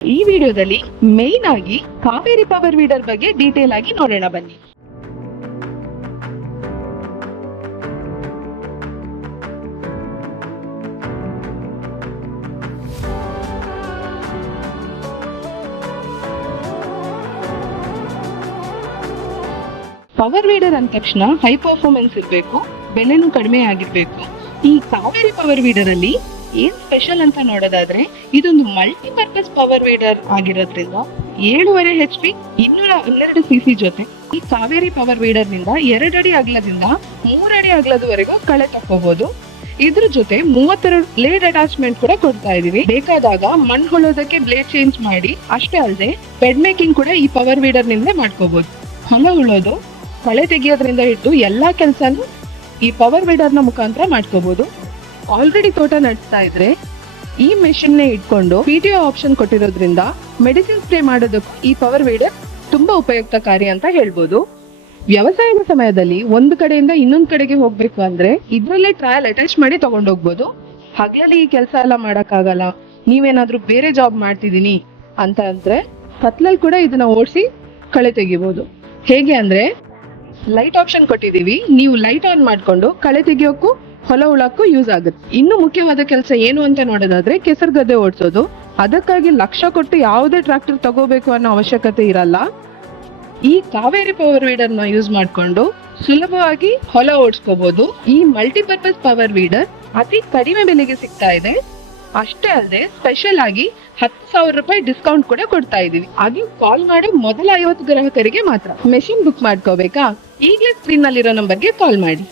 ಈ ವಿಡಿಯೋದಲ್ಲಿ ಮೇನ್ ಆಗಿ ಕಾವೇರಿ ಪವರ್ ವೀಡರ್ ಬಗ್ಗೆ ಡೀಟೇಲ್ ಆಗಿ ನೋಡೋಣ ಬನ್ನಿ. ಪವರ್ ವೀಡರ್ ಅಂದ ತಕ್ಷಣ ಹೈ ಪರ್ಫಾರ್ಮೆನ್ಸ್ ಇರಬೇಕು, ಬೆಲೆನೂ ಕಡಿಮೆ ಆಗಿರ್ಬೇಕು. ಈ ಕಾವೇರಿ ಪವರ್ ವೀಡರ್ ಅಲ್ಲಿ ಏನ್ ಸ್ಪೆಷಲ್ ಅಂತ ನೋಡೋದಾದ್ರೆ, ಇದೊಂದು ಮಲ್ಟಿಪರ್ಪಸ್ ಪವರ್ ವೀಡರ್ ಆಗಿರೋದ್ರಿಂದ 7.5 HP 212 cc ಜೊತೆ ಈ ಕಾವೇರಿ ಪವರ್ ವೀಡರ್ ನಿಂದ 2 ಅಡಿ ಅಗಲದಿಂದ 3 ಅಡಿ ಅಗಲದವರೆಗೂ ಕಳೆ ತಕ್ಕೋಬಹುದು. ಇದ್ರ ಜೊತೆ 32 ಬ್ಲೇಡ್ ಅಟ್ಯಾಚ್ಮೆಂಟ್ ಕೂಡ ಕೊಡ್ತಾ ಇದೀವಿ. ಬೇಕಾದಾಗ ಮಣ್ಣು ಹೊಳೋದಕ್ಕೆ ಬ್ಲೇಡ್ ಚೇಂಜ್ ಮಾಡಿ, ಅಷ್ಟೇ ಅಲ್ಲದೆ ಬೆಡ್ ಮೇಕಿಂಗ್ ಕೂಡ ಈ ಪವರ್ ವೀಡರ್ ನಿಂದಲೇ ಮಾಡ್ಕೋಬಹುದು. ಹೊಲ ಉಳೋದು, ಕಳೆ ತೆಗಿಯೋದ್ರಿಂದ ಹಿಡಿದು ಎಲ್ಲಾ ಕೆಲಸನೂ ಈ ಪವರ್ ವೀಡರ್ ನ ಮುಖಾಂತರ ಮಾಡ್ಕೋಬಹುದು. ಆಲ್ರೆಡಿ ತೋಟ ನಡೆಸ್ತಾ ಇದ್ರೆ ಈ ಮೆಷಿನ್ ನೇ ಇಟ್ಕೊಂಡು PTO ಆಪ್ಷನ್ ಕೊಟ್ಟಿರೋದ್ರಿಂದ ಮೆಡಿಸಿನ್ ಸ್ಪ್ರೇ ಮಾಡೋದಕ್ಕೂ ಈ ಪವರ್ ವೀಡರ್ ತುಂಬಾ ಉಪಯುಕ್ತಕಾರಿ ಅಂತ ಹೇಳ್ಬೋದು. ವ್ಯವಸಾಯದ ಸಮಯದಲ್ಲಿ ಒಂದು ಕಡೆಯಿಂದ ಇನ್ನೊಂದ್ ಕಡೆಗೆ ಹೋಗ್ಬೇಕು ಅಂದ್ರೆ ಇದ್ರಲ್ಲೇ ಟ್ರಯಲ್ ಅಟ್ಯಾಚ್ ಮಾಡಿ ತಗೊಂಡೋಗ್ಬೋದು. ಹಗಲಲ್ಲಿ ಈ ಕೆಲಸ ಎಲ್ಲ ಮಾಡಕ್ಕಾಗಲ್ಲ, ನೀವೇನಾದ್ರೂ ಬೇರೆ ಜಾಬ್ ಮಾಡ್ತಿದೀನಿ ಅಂತ ಅಂದ್ರೆ ಕತ್ಲಲ್ಲಿ ಕೂಡ ಇದನ್ನ ಓಡಿಸಿ ಕಳೆ ತೆಗಿಬಹುದು. ಹೇಗೆ ಅಂದ್ರೆ ಲೈಟ್ ಆಪ್ಷನ್ ಕೊಟ್ಟಿದೀವಿ, ನೀವು ಲೈಟ್ ಆನ್ ಮಾಡ್ಕೊಂಡು ಕಳೆ ತೆಗಿಯೋಕ್ಕೂ ಹೊಲ ಉಳಕ್ಕೂ ಯೂಸ್ ಆಗುತ್ತೆ. ಇನ್ನು ಮುಖ್ಯವಾದ ಕೆಲಸ ಏನು ಅಂತ ನೋಡೋದಾದ್ರೆ ಕೆಸರು ಗದ್ದೆ ಓಡಿಸೋದು. ಅದಕ್ಕಾಗಿ ಲಕ್ಷ ಕೊಟ್ಟು ಯಾವುದೇ ಟ್ರಾಕ್ಟರ್ ತಗೋಬೇಕು ಅನ್ನೋ ಅವಶ್ಯಕತೆ ಇರಲ್ಲ. ಈ ಕಾವೇರಿ ಪವರ್ ವೀಡರ್ ನ ಯೂಸ್ ಮಾಡ್ಕೊಂಡು ಸುಲಭವಾಗಿ ಹೊಲ ಓಡಿಸ್ಕೋಬಹುದು. ಈ ಮಲ್ಟಿಪರ್ಪಸ್ ಪವರ್ ವೀಡರ್ ಅತಿ ಕಡಿಮೆ ಬೆಲೆಗೆ ಸಿಗ್ತಾ ಇದೆ. ಅಷ್ಟೇ ಅಲ್ಲದೆ ಸ್ಪೆಷಲ್ ಆಗಿ 10,000 ರೂಪಾಯಿ ಡಿಸ್ಕೌಂಟ್ ಕೂಡ ಕೊಡ್ತಾ ಇದೀವಿ. ಅದು ಕಾಲ್ ಮಾಡೋ ಮೊದಲ 50 ಗ್ರಾಹಕರಿಗೆ ಮಾತ್ರ. ಮೆಷಿನ್ ಬುಕ್ ಮಾಡ್ಕೋಬೇಕಾ? ಈಗಲೇ ಸ್ಕ್ರೀನ್ ನಲ್ಲಿರೋ ನಂಬರ್ಗೆ ಕಾಲ್ ಮಾಡಿ.